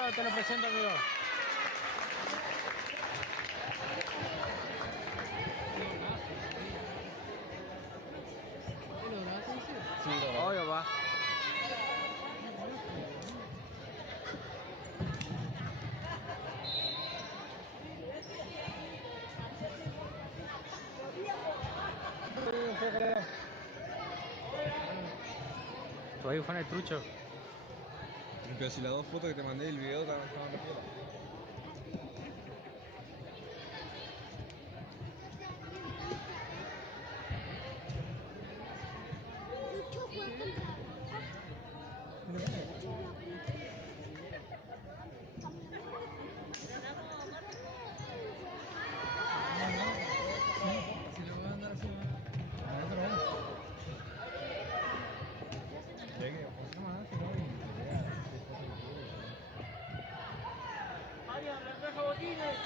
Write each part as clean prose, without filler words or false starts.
Amigo, te lo presento, amigo. Sí, lo Obvio, va. Tu iPhone es trucho. Pero si las dos fotos que te mandé y el video estaban repetidas. Si lo voy a andar así, Mario, le trajo botines.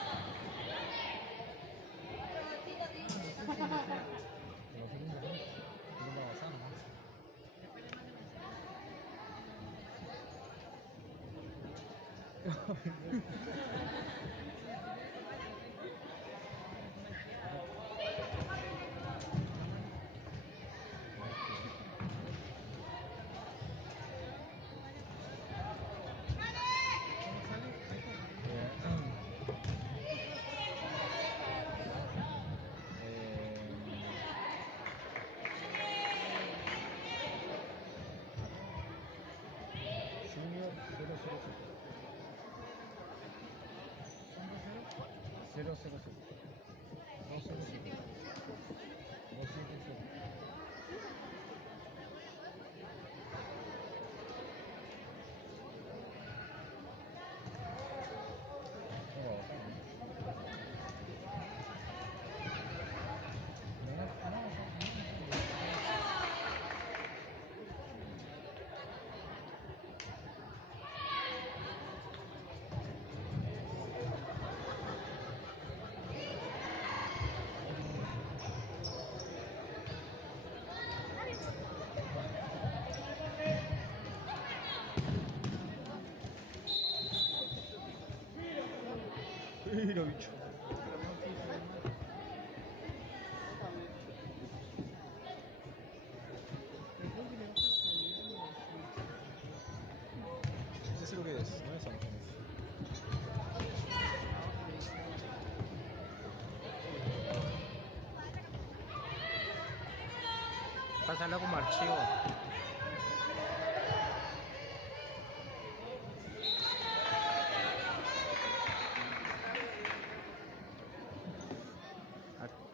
Junior 007. 007. 207. 277. Mira, bicho. No sé lo que es, no es Samsung. Pásalo como archivo.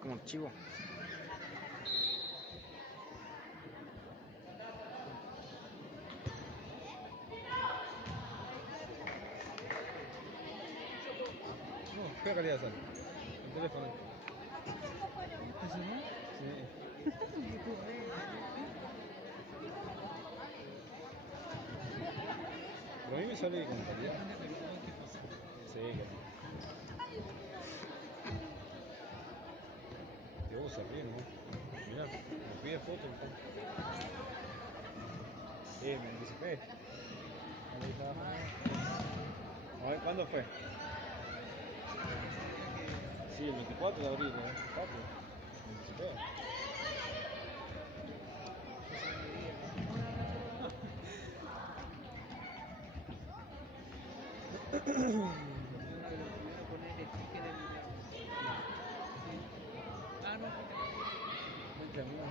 Como archivo. No, ¿qué calidad sale? El teléfono. Sí. Pero a mí me sale con calidad. Sí, claro. Te vamos a ríe, ¿no? Mirá, me pide foto. Me anticipé. A ver, ¿cuándo fue? Sí, el 24 de abril, ¿eh? 24. Me anticipé. Ah, no, Vente, amigo.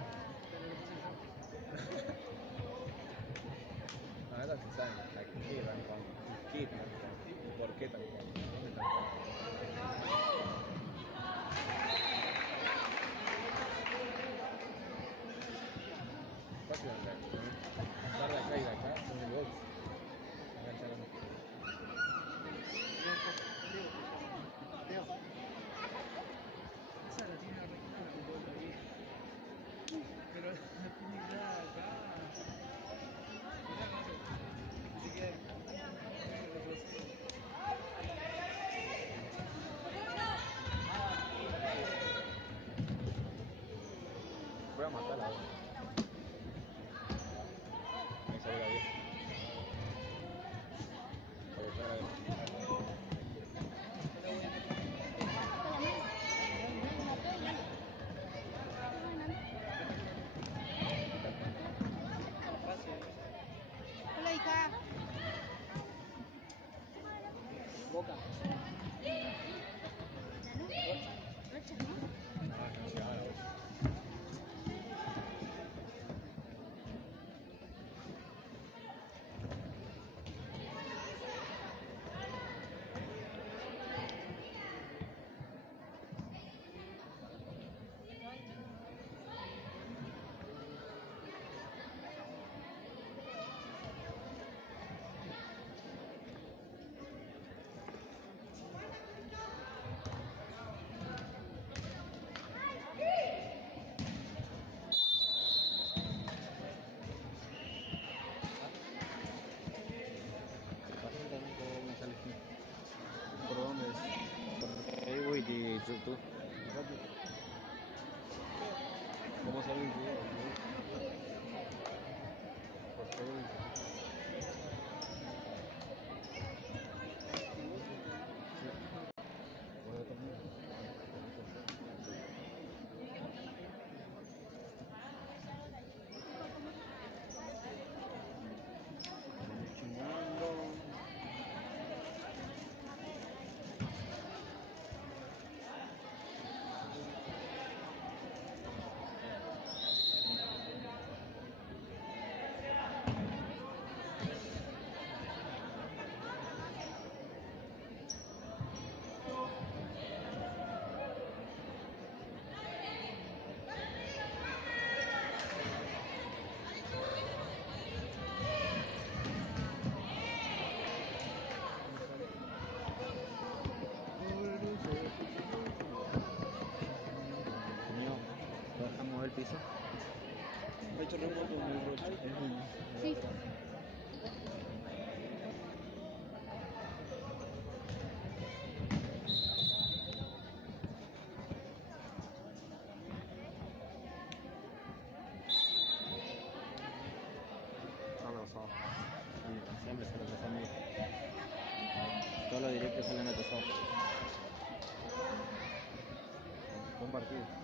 Ahora se sabe a qué van jugando, y qué están jugando, y por qué están jugando, dónde están jugando. Fácil andar, pasar de acá y de acá son el gol. Engancharon. esa la tiene arreglada la pelota ahí. Pero la tiene ya acá. Mirá, no sé. Ni siquiera. Boca. ¿Por dónde es? Por Facebook y YouTube. ¿Cómo sale el video? Por Facebook. Bajamos el piso. Ha hecho remoto muy rocho. Sí. Atrasado. Siempre se lo pasa a mí. Todos los directos salen atrasados. Buen partido.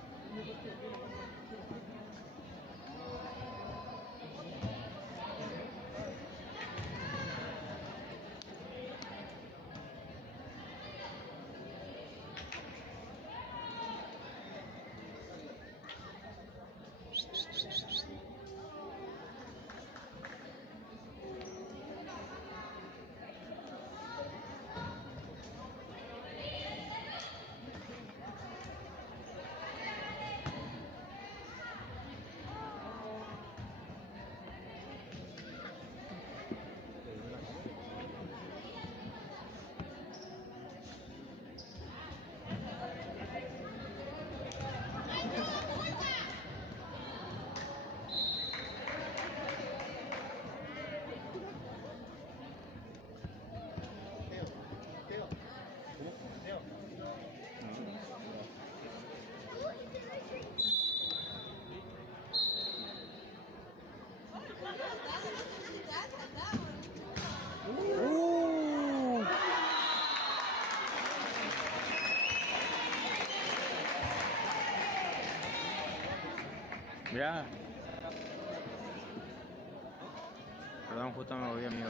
Mirá. Perdón, justo me volví amigo.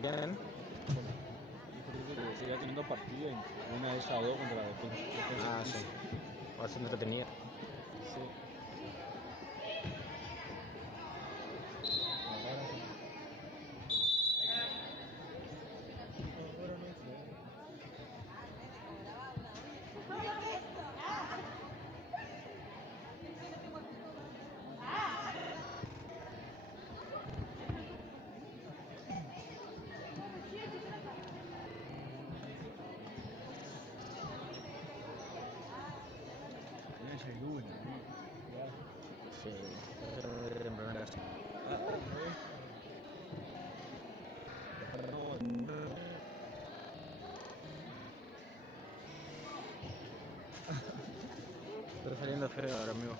Bien. Y por eso seguía teniendo partido en una de esas dos contra la defensa. Ah, sí. Va a ser entretenido. Sí. Sí. En primera. Está saliendo feo ahora, amigo.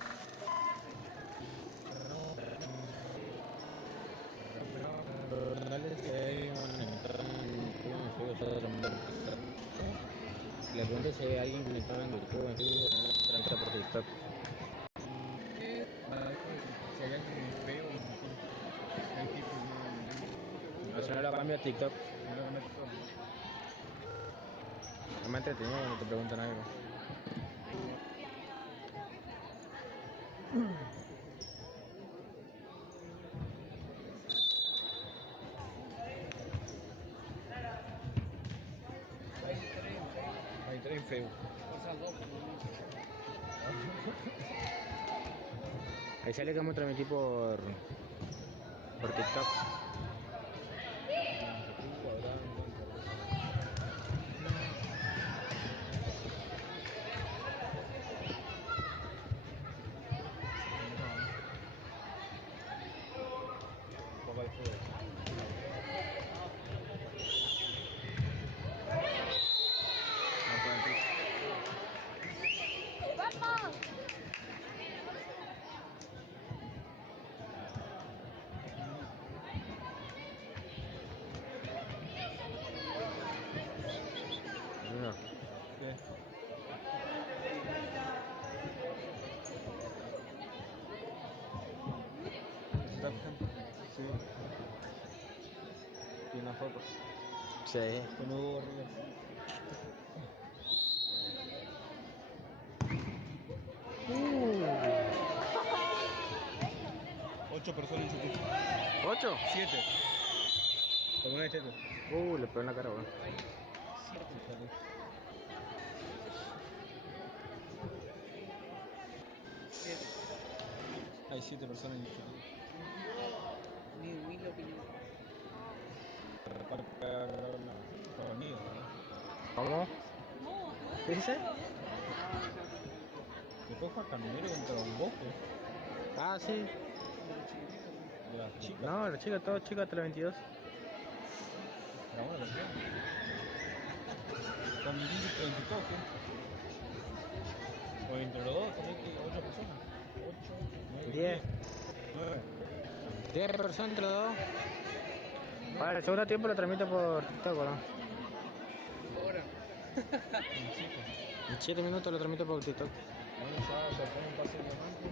Canales que hay conectado en YouTube, en Facebook, solo transmite por TikTok. Le pregunto si hay alguien conectado en YouTube, en Facebook, transmite por TikTok. Si hay alguien feo, hay tipo No, si no lo cambio a TikTok. no me tocó. No me entretenido cuando te preguntan algo. Hay tres feos. Cosas dos, Ahí sale que vamos a transmitir por TikTok. Un poco de feo. ¡Vamos! No. ¿Qué? ¿Se está fijando? Sí. Tiene una foto. Sí. Con Hugo Rivera. Ocho personas en su piso. ¿8? 7. Con una de tetas. Le pegó en la cara, weón. Hay 7 personas en su piso. ni lo que yo. Para mí, ¿no? ¿Cómo? ¿Qué dice? Después juega Caminero contra un bosque. Ah, sí. De las chicas. No, la chica, todo chica hasta la 22. Pero bueno, ¿qué? También dice 32, ¿qué? O entre los dos, tenés que 8 personas. 8, 9, 10. 9. 10 personas entre los dos. Para el segundo tiempo lo transmito por TikTok, ¿no? Ahora. En 7 minutos lo transmito por TikTok. Bueno, ya se pone un pase de diamante.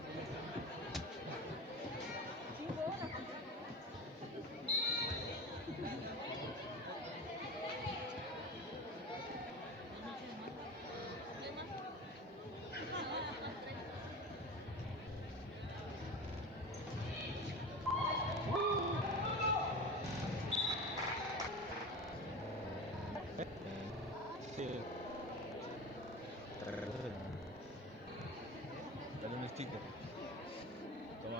Sí. Dale un sticker. Toma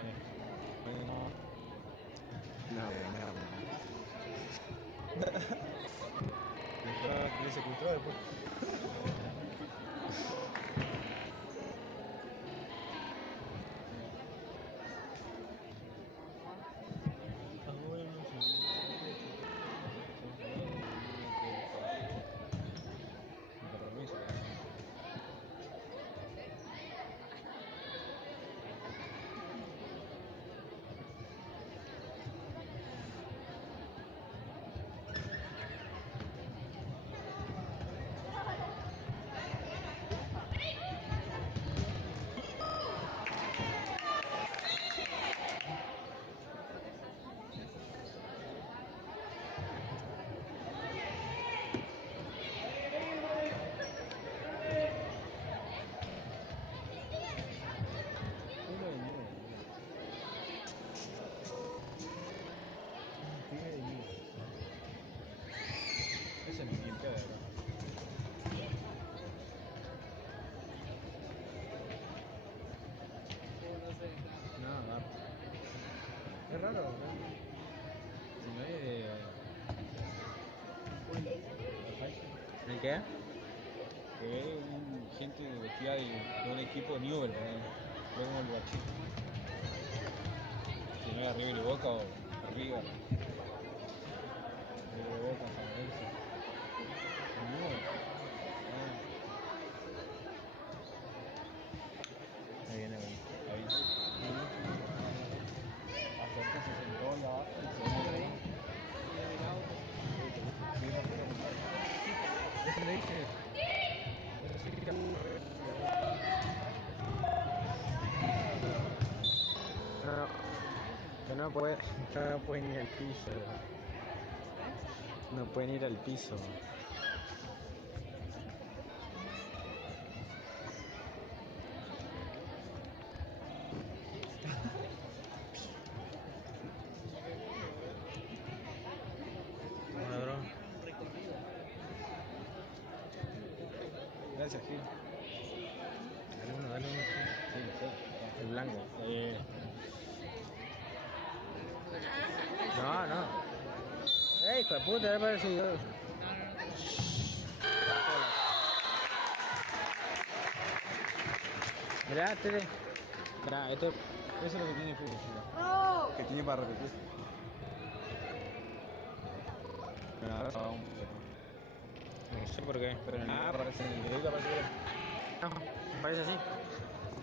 me secuestró después. hacen bien pedo, de verdad. No sé, No, va. Es raro, ¿no? Si no hay ¿En qué? que ve gente vestida de un equipo de Newell, luego como el Guachín. Si no es River y Boca o River. River y Boca, San Lorenzo. Newell. Ahí viene, bueno. Ahí. Acérquense en todo lado. Eso le dije. No pueden ir al piso. No pueden ir al piso. Bueno, bro. Gracias, Gil. Dale uno. Sí, sí. El blanco. No. ¡Ey, hijo de puta! Ya parece yo. Mirá, Tere. Mirá, esto. Eso es lo que tiene fútbol, chica. Que tiene para repetir. Pero ahora se va un poco. No sé por qué. Pero en el aparece en el directo, aparece bien. No, parece así.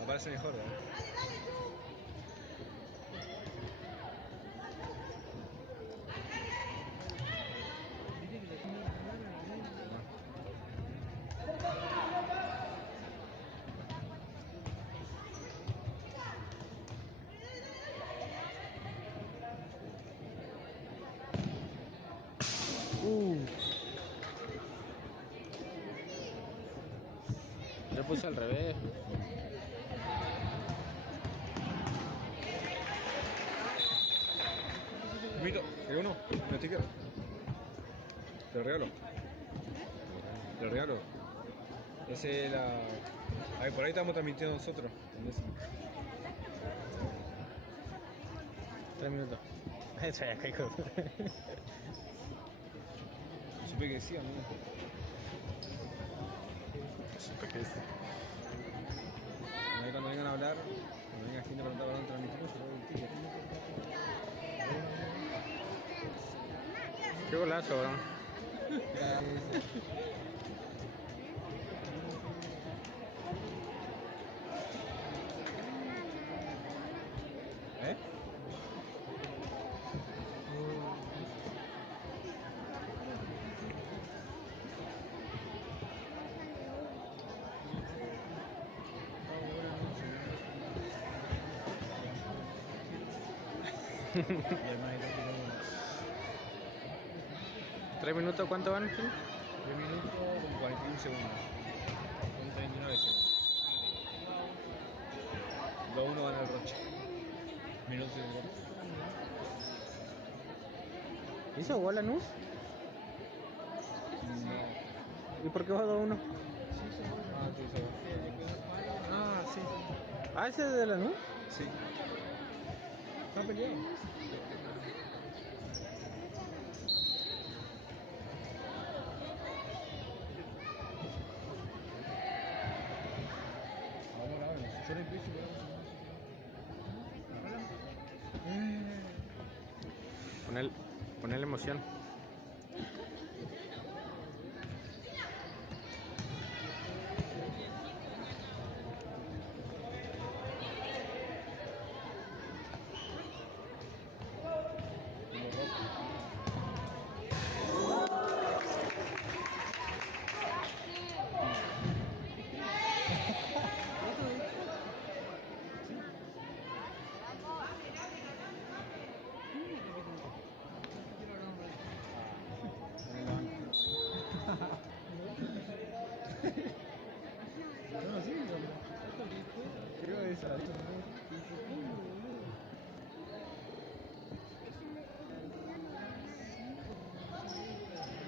Aparece mejor, ¿verdad? Yo puse al revés. Mito, ¿el uno? ¿No sticker? Te lo regalo. Te lo regalo. Ese es la... A ver, por ahí estamos transmitiendo nosotros. En ese. 3 minutos. Eso ya caigo. Supe que sí, amigo. Supe que sí. Ahí cuando vengan a hablar, cuando venga gente a preguntar para dónde transmitimos, yo doy el ticket. Qué golazo, bro. ¿Eh? ¿3 minutos cuánto van? 3 minutos con 41 segundos. Con 39 segundos. 2-1 gana el Roche. Minutos y gol. ¿Hizo gol Lanús? ¿Y por qué va 2-1? Ah, sí, sí. Ah, sí. Ah, ese es de Lanús. Sí. No ha peleado. Vamos a ver, yo le empiezo y Poner emoción. No, sí, creo que es ahí.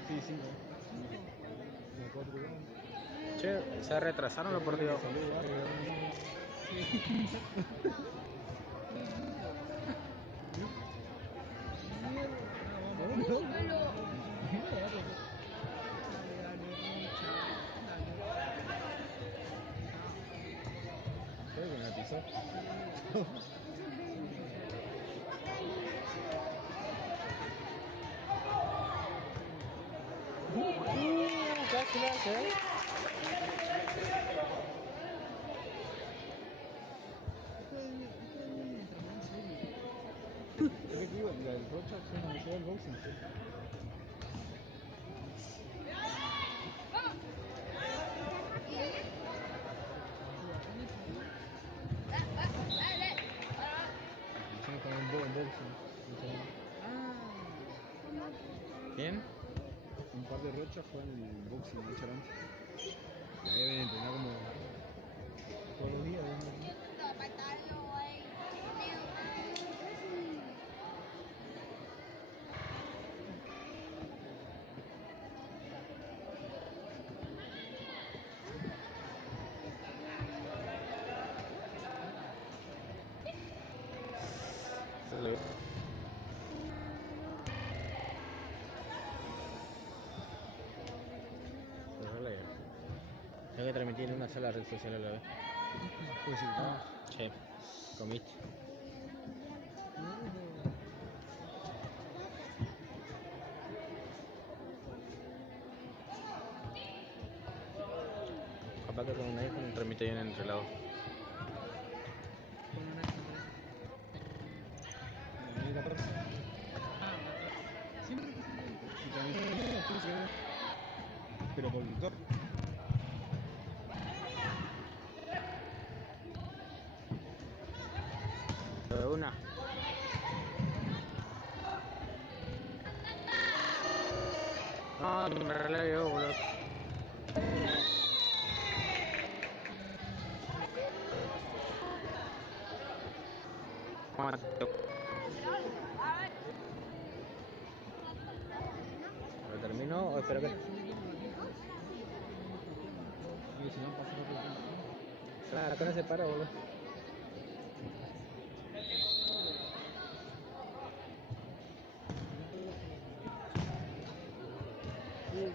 Sí, sí. Che, se retrasaron los partidos. Creo que me pisó. Casi lo hace, ¿eh? Es que digo, el Rocha se nos metió al boxing. Hicieron como un buen boxing. ¿Quién? Un par de Rochas juegan el boxing de Charante. Y ahí deben entrenar como todos los días. Tengo que transmitir en una sola red social a la vez. Pues sí, Che, comiste. Capaz que con un iPhone transmite bien entre lados. pero por YouTube. De una. No, me relé yo, boludo. ¿Lo termino o espero que...? Y si no, pasa otro tiempo. La cara se para, boludo. Sí,